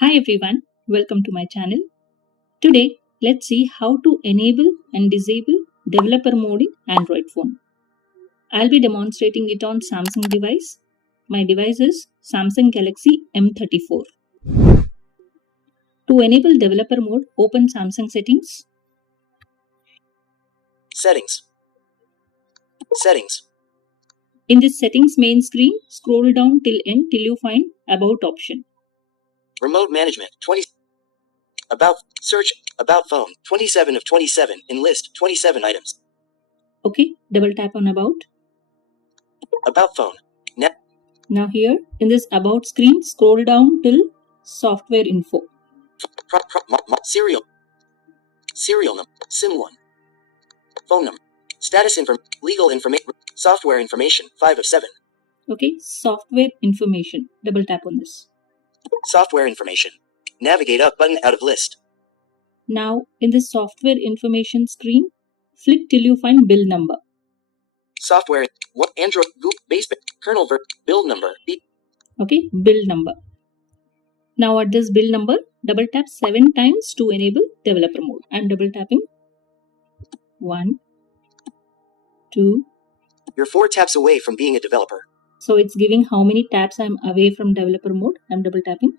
Hi everyone, welcome to my channel. Today, let's see how to enable and disable developer mode in Android phone. I'll be demonstrating it on Samsung device. My device is Samsung Galaxy M34. To enable developer mode, open Samsung settings. Settings. In this settings main screen, scroll down till end till you find About option. Remote management 20. About search. About phone 27 of 27. In list 27 items. Okay, double tap on About. About phone. Now here in this About screen, scroll down till Software Info. Serial number. SIM1. Phone number. Status legal information. Software information 5 of 7. Okay, software information. Double tap on this. Software information. Navigate up button out of list. Now in the software information screen, flick till you find build number. Software. What Android Google base kernel build number. Okay, build number. Now at this build number, double tap 7 times to enable developer mode. I'm double tapping. 1, 2. You're 4 taps away from being a developer. So it's giving how many taps I'm away from developer mode. I'm double tapping.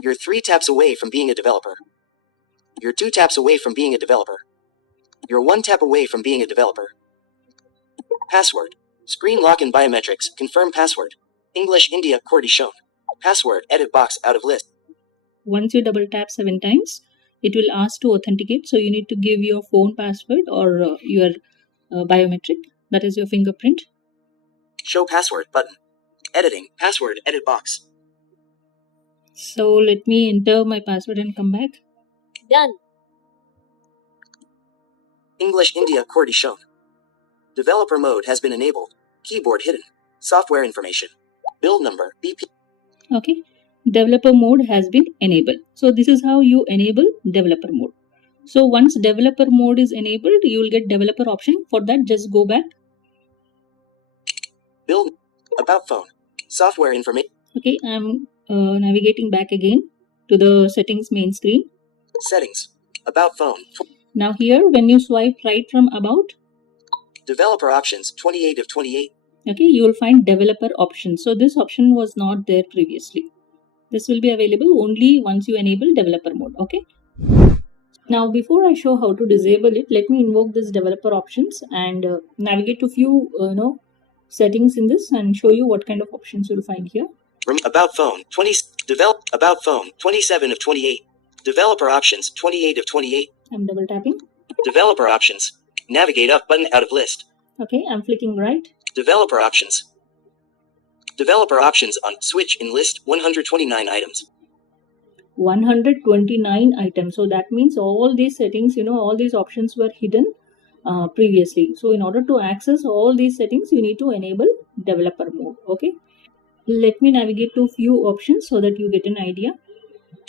You're 3 taps away from being a developer. You're 2 taps away from being a developer. You're 1 tap away from being a developer. Password. Screen lock and biometrics. Confirm password. English India QWERTY shown. Password edit box out of list. Once you double tap 7 times, it will ask to authenticate. So you need to give your phone password or your biometric. That is your fingerprint. Show password button. Editing. Password edit box. So let me enter my password and come back. Done. English India QWERTY shown. Developer mode has been enabled. Keyboard hidden. Software information. Build number. BP. Okay. Developer mode has been enabled. So this is how you enable developer mode. So once developer mode is enabled, you will get developer option. For that, just go back. Build. About phone. Software information. Okay, I'm navigating back again to the settings main screen. Settings. About phone. Now here, when you swipe right from About, Developer options 28 of 28. okay, you will find developer option. So this option was not there previously. This will be available only once you enable developer mode. Okay. Now before I show how to disable it, let me invoke this developer options and navigate to few settings in this and show you what kind of options you'll find here. About phone 20. About phone 27 of 28. Developer options 28 of 28. I'm double tapping. Developer options. Navigate up button out of list. Okay, I'm flicking right. Developer options. Developer options on switch in list 129 items. 129 items. So that means all these settings, all these options were hidden previously. So in order to access all these settings, you need to enable developer mode. Okay. Let me navigate to few options so that you get an idea.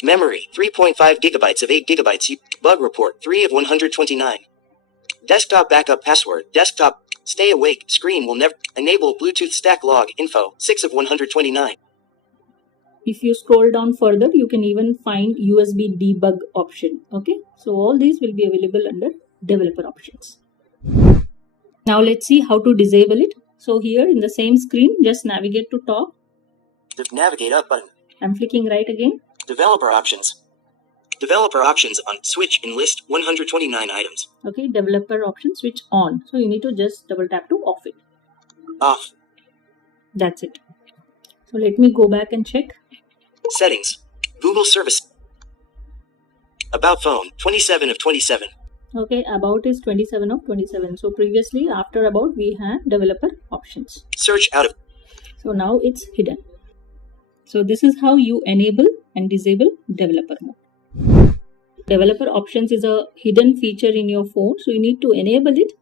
Memory 3.5 gigabytes of 8 gigabytes. Bug report 3 of 129. Desktop backup password. Desktop. Stay awake. Screen will never enable Bluetooth stack log info 6 of 129. If you scroll down further, you can even find USB debug option. Okay. So all these will be available under developer options. Now let's see how to disable it. So here in the same screen, just navigate to top. Navigate up button. I'm flicking right again. Developer options. Developer options on switch in list 129 items. Okay, developer option switch on. So you need to just double tap to off it. Off. That's it. So let me go back and check. Settings. Google service. About phone 27 of 27. Okay, about is 27 of 27. So previously after about we had developer options. Search out of. So now it's hidden. So this is how you enable and disable developer mode. Developer options is a hidden feature in your phone. So you need to enable it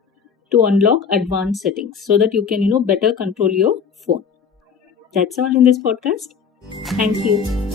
to unlock advanced settings so that you can, better control your phone. That's all in this podcast. Thank you.